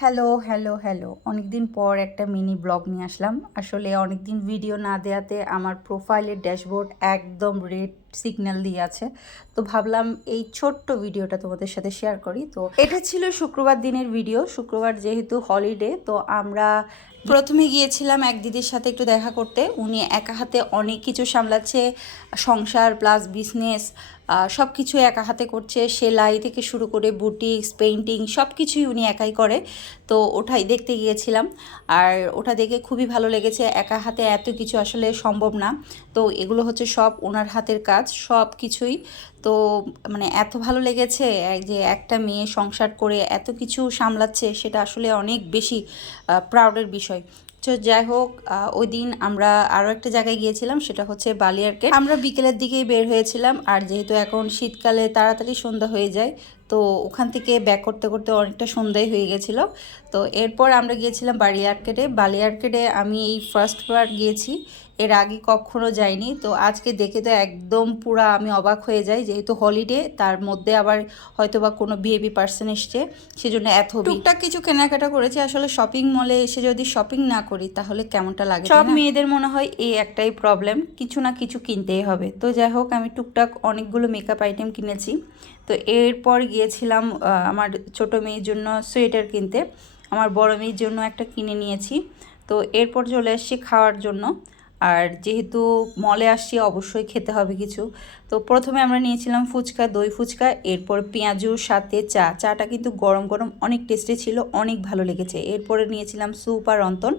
Hello, hello, hello. অনেকদিন পর একটা মিনি ব্লগ নিয়ে আসলাম। আসলে অনেকদিন ভিডিও না দেওয়াতে আমার প্রোফাইলের ড্যাশবোর্ড একদম রেড সিগন্যাল দিয়ে আছে। তো ভাবলাম এই ছোট্ট ভিডিওটা তোমাদের সাথে শেয়ার করি। তো এটা ছিল শুক্রবার দিনের ভিডিও। শুক্রবার যেহেতু হলিডে, তো আমরা প্রথমে গিয়েছিলাম এক দিদির সাথে একটু দেখা করতে। উনি একা হাতে অনেক কিছু সামলাচ্ছে, সংসার প্লাস বিজনেস সব কিছু একা হাতে করছে। সেলাই থেকে শুরু করে বুটিক্স, পেইন্টিং সব কিছুই উনি একাই করে। তো ওটাই দেখতে গিয়েছিলাম, আর ওটা দেখে খুবই ভালো লেগেছে। একা হাতে এত কিছু আসলে সম্ভব না। তো এগুলো হচ্ছে সব ওনার হাতের কাজ, সব কিছুই। তো মানে এত ভালো লেগেছে যে একটা মেয়ে সংসার করে এত কিছু সামলাচ্ছে, সেটা আসলে অনেক বেশি প্রাউডের বিষয়। তো যাই হোক, ওই দিন আমরা আরও একটা জায়গায় গিয়েছিলাম, সেটা হচ্ছে বালিয়ারকেট। আমরা বিকেলের দিকেই বের হয়েছিলাম, আর যেহেতু এখন শীতকালে তাড়াতাড়ি সন্ধ্যা হয়ে যায়, তো ওখান থেকে ব্যাক করতে করতে অনেকটা সন্ধ্যাই হয়ে গেছিলো। তো এরপর আমরা গিয়েছিলাম বালিয়ারকেটে। বালিয়ারকেটে আমি এই ফার্স্টবার গিয়েছি, এর আগে কখনো যাইনি। তো আজকে দেখে তো একদম পুরা আমি অবাক হয়ে যাই, যেহেতু হলিডে, তার মধ্যে আবার হয়তো বা কোনো ভিআইপি পার্সন এসছে, সেজন্য এত টুকটাক কিছু কেনাকাটা করেছি। আসলে শপিং মলে এসে যদি শপিং না করি তাহলে কেমনটা লাগে? সব মেয়েদের মনে হয় এই একটাই প্রবলেম, কিছু না কিছু কিনতেই হবে। তো যাই হোক, আমি টুকটাক অনেকগুলো মেকআপ আইটেম কিনেছি। তো এরপর গিয়েছিলাম আমার ছোট মেয়ের জন্য সোয়েটার কিনতে, আমার বড় মেয়ের জন্য একটা কিনে নিয়েছি। তো এরপর চলে আসছি খাওয়ার জন্য। আর যেহেতু মলে আসছি, অবশ্যই খেতে হবে কিছু। তো প্রথমে আমরা নিয়েছিলাম ফুচকা, দই ফুচকা, এরপর পেঁয়াজুর সাথে চাটা কিন্তু গরম গরম অনেক টেস্টি ছিল, অনেক ভালো লেগেছে। এরপরে নিয়েছিলাম স্যুপ আর অন্তন,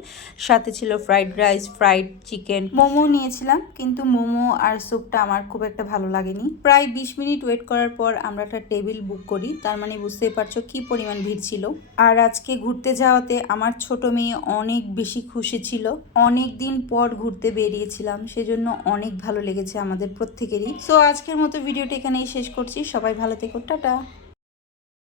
সাথে ছিল fried rice, fried chicken, momo নিয়েছিলাম, কিন্তু মোমো আর স্যুপটা আমার খুব একটা ভালো লাগেনি। প্রায় 20 মিনিট ওয়েট করার পর আমরা একটা টেবিল বুক করি, তার মানে বুঝতেই পারছো কি পরিমাণ ভিড় ছিল। আর আজকে ঘুরতে যাওয়াতে আমার ছোট মেয়ে অনেক বেশি খুশি ছিল। অনেক দিন পর ঘুরতে বেরিয়েছিলাম, সেজন্য অনেক ভালো লেগেছে আমাদের প্রত্যেকেরই। সো আজকের মতো ভিডিওটা এখানেই শেষ করছি। সবাই ভালো থেকো, টাটা।